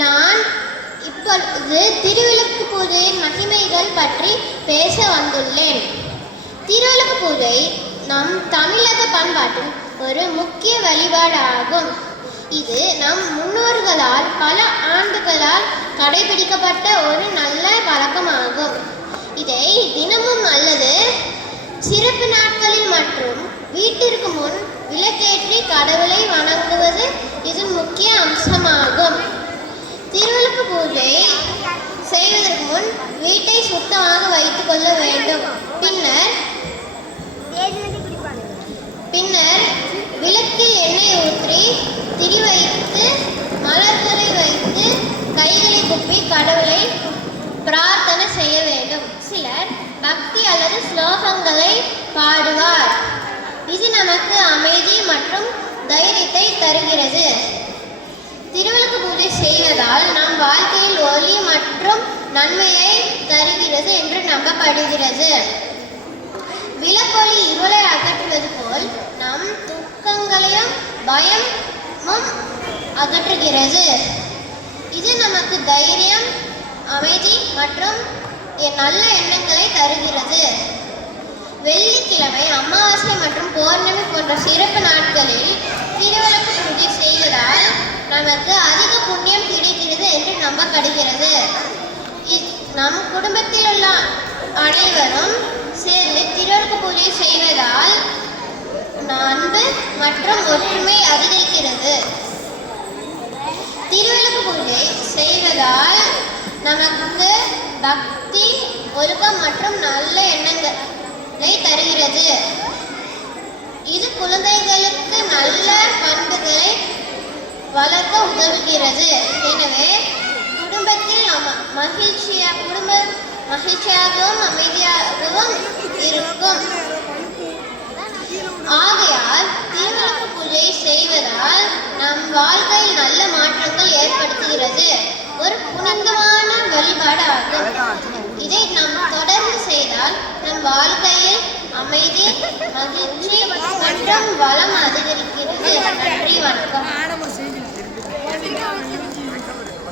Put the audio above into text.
நான் இப்பொழுது திருவிளக்கு பூஜையின் மகிமைகள் பற்றி பேச வந்துள்ளேன். திருவிளக்கு பூஜை நம் தமிழக பண்பாட்டில் ஒரு முக்கிய வழிபாடு ஆகும். இது நம் முன்னோர்களால் பல ஆண்டுகளால் கடைபிடிக்கப்பட்ட ஒரு நல்ல பழக்கமாகும். இதை தினமும் அல்லது சிறப்பு நாட்களில் மற்றும் வீட்டிற்கு முன் விளக்கேற்றி கடவுளை வணங்குவது இதன் முக்கிய அம்சமாகும். திருவிளக்கு பூஜை செய்வதற்கு முன் வீட்டை சுத்தமாக வைத்துக் கொள்ள வேண்டும். பின்னர் விளக்கில் எண்ணெய் ஊற்றி திரி வைத்து மலர்களை வைத்து கைகளை குப்பி கடவுளை பிரார்த்தனை செய்ய வேண்டும். சிலர் பக்தி அல்லது ஸ்லோகங்களை பாடுவார். இது நமக்கு அமைதி மற்றும் தைரியத்தை தருகிறது. திருவிளக்கு பூஜை செய்வதால் நம் வாழ்க்கையில் ஒளி மற்றும் நன்மையை தருகிறது என்று நம்பப்படுகிறது. விளக்கொளி இருளை அகற்றுவது போல் நம் துக்கங்களையும் பயமும் அகற்றுகிறது. இது நமக்கு தைரியம், அமைதி மற்றும் நல்ல எண்ணங்களை தருகிறது. வெள்ளிக்கிழமை, அமாவாசை மற்றும் பௌர்ணமி போன்ற சிறப்பு நாட்களில் திருவிளக்கு பூஜை செய்வதால் நமக்கு அதிக புண்ணியம் கிடைக்கிறது என்று நம்பப்படுகிறது. நம் குடும்பத்தில் உள்ள அனைவரும் சேர்ந்து திருவிளக்கு பூஜை செய்வதால் அன்பு மற்றும் ஒற்றுமை அதிகரிக்கிறது. திருவிளக்கு பூஜை செய்வதால் நமக்கு பக்தி, ஒழுக்கம் மற்றும் நல்ல எண்ணங்களை தருகிறது. இது குழந்தைகளுக்கு நல்ல பண்புகளை வளர்க்க உதவுகிறது. எனவே குடும்பத்தில் மகிழ்ச்சியாகவும் அமைதியாகவும் இருக்கும். ஆகையால் திருவிளக்கு பூஜை செய்வதால் நம் வாழ்க்கையில் நல்ல மாற்றங்கள் ஏற்படுத்துகிறது. ஒரு புனிதமான வழிபாடு ஆகும். இதை நாம் தொடர்ந்து செய்தால் நம் வாழ்க்கையில் அமைதி, மகிழ்ச்சி மற்றும் வளம் அதிகரிக்கிறது. நன்றி, வணக்கம்.